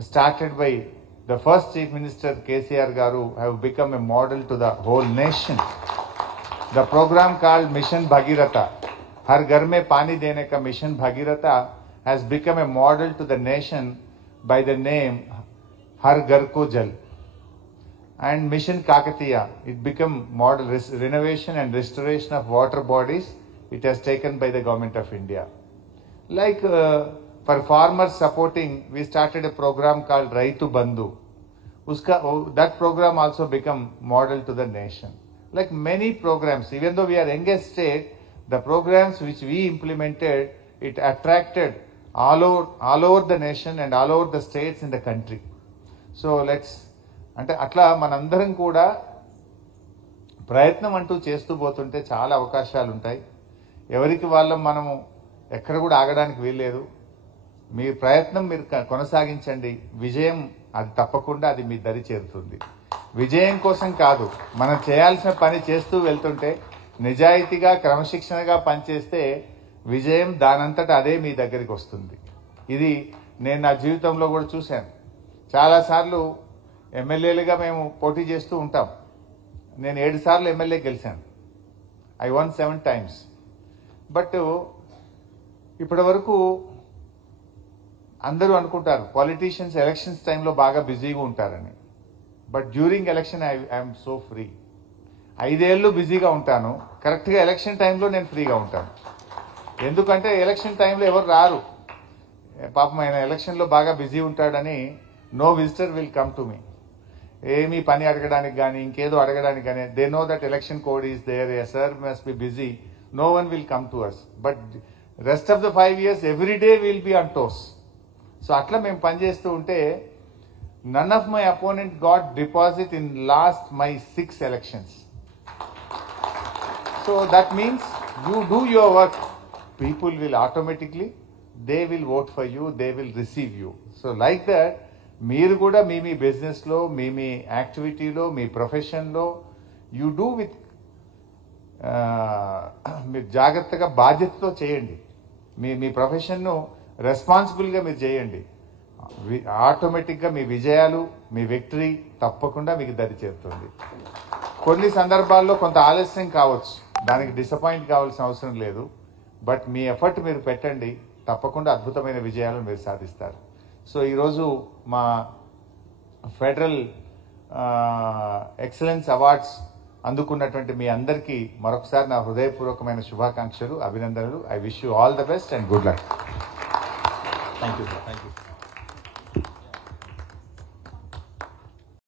started by the first Chief Minister KCR Garu have become a model to the whole nation. The program called Mission Bhagirath, Har Ghar Mein Pani Dene Ka Mission Bhagirath, has become a model to the nation by the name Har Ghar Ko Jal. And Mission Kakatiya, it became model renovation and restoration of water bodies. It has taken by the government of India. Like for farmers supporting, we started a program called Raitu Bandhu. That program also become model to the nation. Like many programs, even though we are youngest state, the programs which we implemented, it attracted all over the nation and all over the states in the country. So let's అంటే అట్లా మనందరం కూడా ప్రయత్నం అంటూ చేస్తూ పోతుంటే చాలా అవకాశాలు ఉంటాయి. ఎవరికి వాళ్ళం మనము ఎక్కడ కూడా ఆగడానికి వీల్లేదు. మీ ప్రయత్నం మీరు కొనసాగించండి. విజయం అది తప్పకుండా అది మీ దరి చేరుతుంది. విజయం కోసం కాదు, మనం చేయాల్సిన పని చేస్తూ వెళ్తుంటే నిజాయితీగా క్రమశిక్షణగా పనిచేస్తే విజయం దానంతట అదే మీ దగ్గరికి వస్తుంది. ఇది నేను నా జీవితంలో కూడా చూశాను. చాలాసార్లు ఎమ్మెల్యేలుగా మేము పోటీ చేస్తూ ఉంటాం. నేను 7 సార్లు ఎమ్మెల్యే గెలిచాను. I one 7 times. బట్ ఇప్పటి వరకు అందరూ అనుకుంటారు పాలిటీషియన్స్ ఎలక్షన్స్ టైంలో బాగా బిజీగా ఉంటారని. But during election I'm so free. 5 ఏళ్ళు బిజీగా ఉంటాను, కరెక్ట్గా ఎలక్షన్ టైంలో నేను ఫ్రీగా ఉంటాను. ఎందుకంటే ఎలక్షన్ టైంలో ఎవరు రారు. పాపం ఆయన ఎలక్షన్లో బాగా బిజీ ఉంటాడని no visitor will come to me. ఏమీ పని అడగడానికి కానీ ఇంకేదో అడగడానికి కానీ they know that election code is there, sir must be busy, no one will come to us. But rest of the 5 years every day will be on toes. So అట్లా మేము పనిచేస్తూ ఉంటే none of my opponent got deposit in last my 6 elections. So that means you do your work, people will automatically, they will vote for you, they will receive you. So like that, మీరు కూడా మీ బిజినెస్లో మీ యాక్టివిటీలో మీ ప్రొఫెషన్లో you do with మీరు జాగ్రత్తగా బాధ్యతతో చేయండి. మీ ప్రొఫెషన్ను రెస్పాన్సిబుల్గా మీరు చేయండి. ఆటోమేటిక్గా మీ విజయాలు మీ విక్టరీ తప్పకుండా మీకు దరి చేరుతుంది. కొన్ని సందర్భాల్లో కొంత ఆలస్యం కావచ్చు, దానికి డిసప్పాయింట్ కావాల్సిన అవసరం లేదు. బట్ మీ ఎఫర్ట్ మీరు పెట్టండి, తప్పకుండా అద్భుతమైన విజయాలను మీరు సాధిస్తారు. సో ఈరోజు మా ఫెడరల్ ఎక్సలెన్స్ అవార్డ్స్ అందుకున్నటువంటి మీ అందరికీ మరొకసారి నా హృదయపూర్వకమైన శుభాకాంక్షలు, అభినందనలు. I wish you all the best and good luck. Thank you.